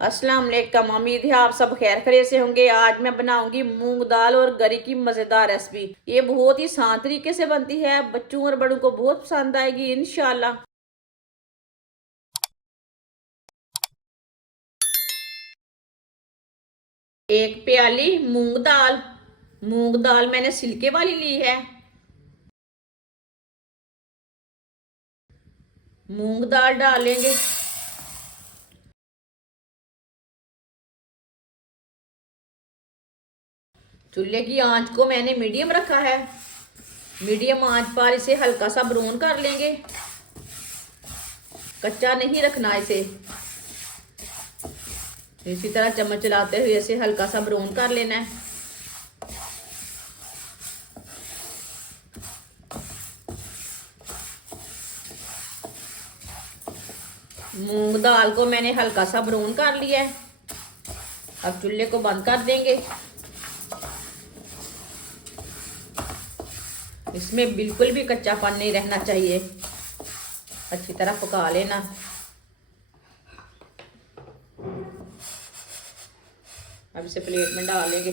अस्सलाम वालेकुम। उम्मीद है आप सब खैर खैरियत से होंगे। आज मैं बनाऊंगी मूंग दाल और गरी की मज़ेदार रेसिपी। ये बहुत ही आसान तरीके से बनती है, बच्चों और बड़ों को बहुत पसंद आएगी इंशाल्लाह। एक प्याली मूंग दाल मैंने छिलके वाली ली है। मूंग दाल डालेंगे। चूल्हे की आंच को मैंने मीडियम रखा है। मीडियम आंच पर इसे हल्का सा ब्राउन कर लेंगे, कच्चा नहीं रखना इसे। इसी तरह चम्मच चलाते हुए इसे हल्का सा ब्राउन कर लेना है। मूंग दाल को मैंने हल्का सा ब्राउन कर लिया है। अब चूल्हे को बंद कर देंगे। इसमें बिल्कुल भी कच्चापन नहीं रहना चाहिए, अच्छी तरह पका लेना। अब इसे प्लेट में डालेंगे।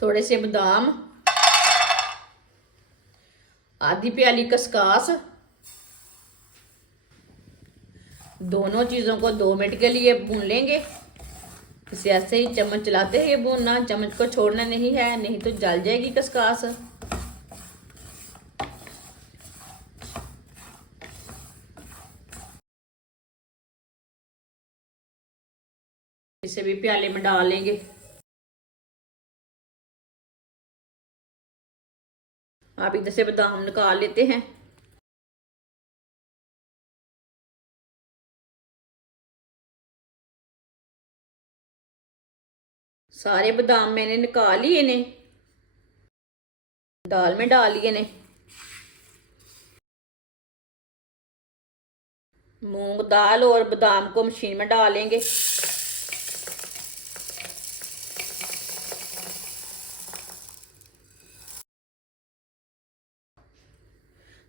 थोड़े से बादाम, आधी प्याली खसखस, दोनों चीज़ों को 2 मिनट के लिए भून लेंगे। इसे ऐसे ही चम्मच चलाते हुए भूनना, चम्मच को छोड़ना नहीं है, नहीं तो जल जाएगी खसखस। इसे भी प्याले में डाल लेंगे। आप इधर से बादाम निकाल लेते हैं। सारे बादाम मैंने निकाल लिए ने, दाल में डाल लिए ने। मूंग दाल और बादाम को मशीन में डालेंगे।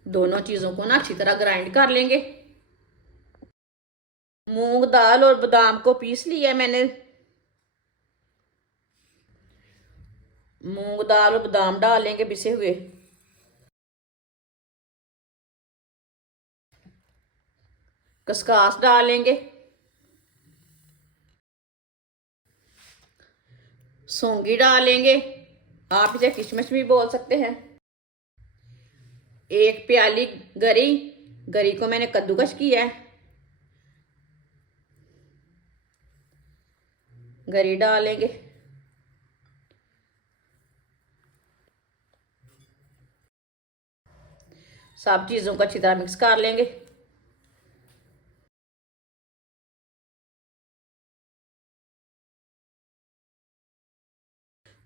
दोनों चीजों को ना अच्छी तरह ग्राइंड कर लेंगे। मूंग दाल और बादाम को पीस लिया मैंने। मूंग दाल और बादाम डालेंगे पिसे हुए। खसखस डालेंगे। सौंगी डालेंगे, आप इसे किशमिश भी बोल सकते हैं। एक प्याली गरी, गरी को मैंने कद्दूकस किया है। गरी डालेंगे। सब चीज़ों को अच्छी तरह मिक्स कर लेंगे।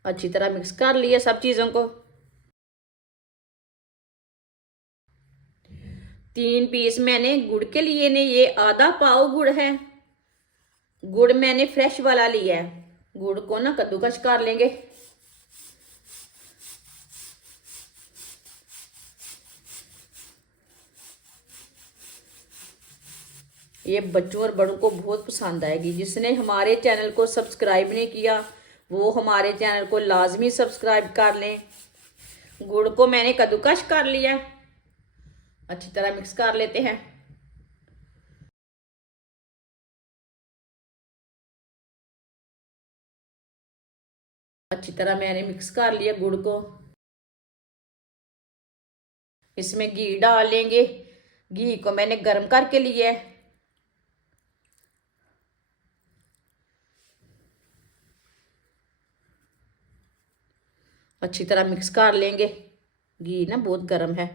अच्छी तरह मिक्स कर लिया सब चीज़ों को। 3 पीस मैंने गुड़ के लिए ने, ये आधा पाव गुड़ है। गुड़ मैंने फ्रेश वाला लिया है। गुड़ को ना कद्दूकस कर लेंगे। ये बच्चों और बड़ों को बहुत पसंद आएगी। जिसने हमारे चैनल को सब्सक्राइब नहीं किया वो हमारे चैनल को लाजमी सब्सक्राइब कर लें। गुड़ को मैंने कद्दूकस कर लिया, अच्छी तरह मिक्स कर लेते हैं। अच्छी तरह मैंने मिक्स कर लिया गुड़ को। इसमें घी डाल लेंगे। घी को मैंने गर्म करके लिया है। अच्छी तरह मिक्स कर लेंगे। घी ना बहुत गर्म है।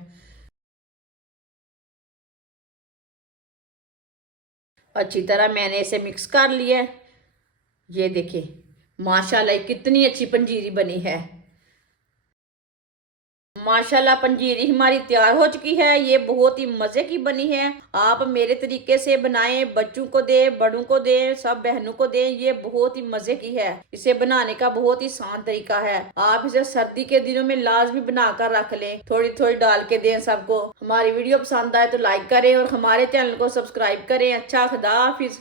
अच्छी तरह मैंने इसे मिक्स कर लिया है। ये देखिए माशाल्लाह कितनी अच्छी पंजीरी बनी है। माशाल्लाह पंजीरी हमारी तैयार हो चुकी है। ये बहुत ही मजे की बनी है। आप मेरे तरीके से बनाएं, बच्चों को दें, बड़ों को दें, सब बहनों को दें। ये बहुत ही मजे की है। इसे बनाने का बहुत ही आसान तरीका है। आप इसे सर्दी के दिनों में लाजमी बनाकर रख लें, थोड़ी थोड़ी डाल के दें सबको। हमारी वीडियो पसंद आए तो लाइक करें और हमारे चैनल को सब्सक्राइब करें। अच्छा, खुदा हाफिज।